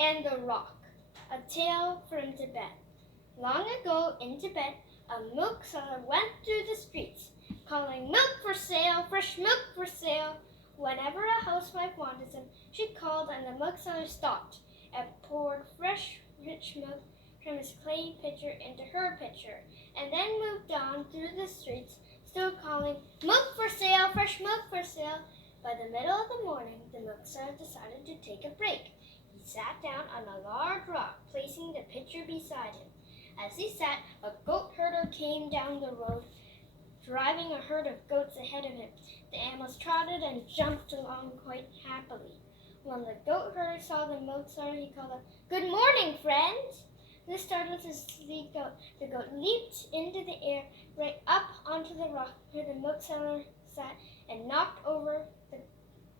and the Rock, a tale from Tibet. Long ago in Tibet, a milk seller went through the streets, calling milk for sale, fresh milk for sale. Whenever a housewife wanted some, she called and the milk seller stopped and poured fresh, rich milk from his clay pitcher into her pitcher, and then moved on through the streets, still calling, milk for sale, fresh milk for sale. By the middle of the morning, the milk seller decided to take a break. He sat down on a large rock, placing the pitcher beside him. As he sat, a goat herder came down the road, driving a herd of goats ahead of him. The animals trotted and jumped along quite happily. When the goat herder saw the milk seller, he called out, "Good morning, friends!" This startled his sleek goat. The goat leaped into the air, right up onto the rock where the milk seller sat, and knocked over the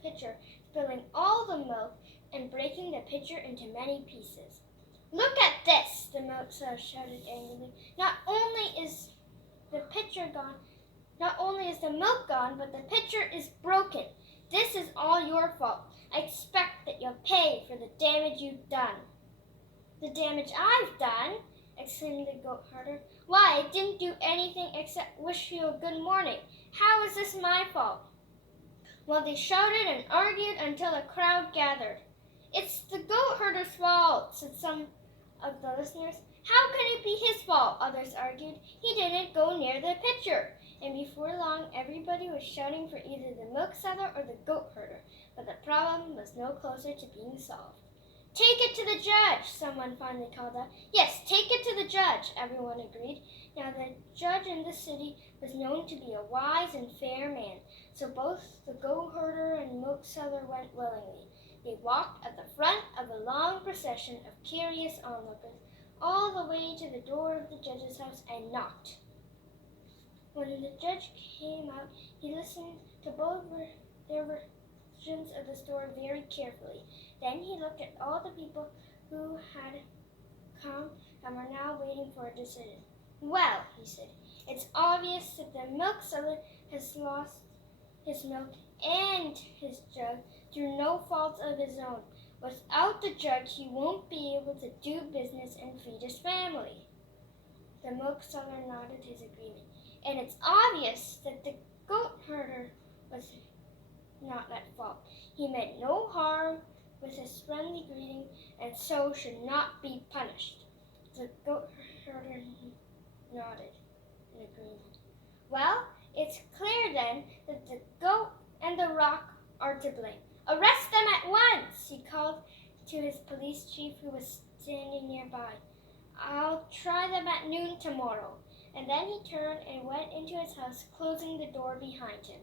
pitcher, spilling all the milk and breaking the pitcher into many pieces. "Look at this!" the milk seller shouted angrily. Not only is the milk gone, but the pitcher is broken. This is all your fault. I expect that you'll pay for the damage you've done." "The damage I've done?" exclaimed the goat herder. "Why, I didn't do anything except wish you a good morning. How is this my fault?" Well, they shouted and argued until a crowd gathered. "It's the goat herder's fault," said some of the listeners. "How can it be his fault?" others argued. "He didn't go near the pitcher." And before long, everybody was shouting for either the milk seller or the goat herder, but the problem was no closer to being solved. "Take it to the judge," someone finally called out. "Yes, take it to the judge," everyone agreed. Now the judge in the city was known to be a wise and fair man, so both the goat herder and milk seller went willingly. They walked at the front of a long procession of curious onlookers all the way to the door of the judge's house and knocked. When the judge came out, he listened to both their versions of the story very carefully. Then he looked at all the people who had come and were now waiting for a decision. "Well," he said, "it's obvious that the milk seller has lost his milk and his jug through no fault of his own. Without the jug, he won't be able to do business and feed his family." The milk seller nodded his agreement. "And it's obvious that the goat herder was not at fault. He meant no harm with his friendly greeting and so should not be punished." The goat herder nodded in agreement. "Well, it's clear then that the goat and the rock are to blame. Arrest them at once," he called to his police chief who was standing nearby. "I'll try them at noon tomorrow." And then he turned and went into his house, closing the door behind him.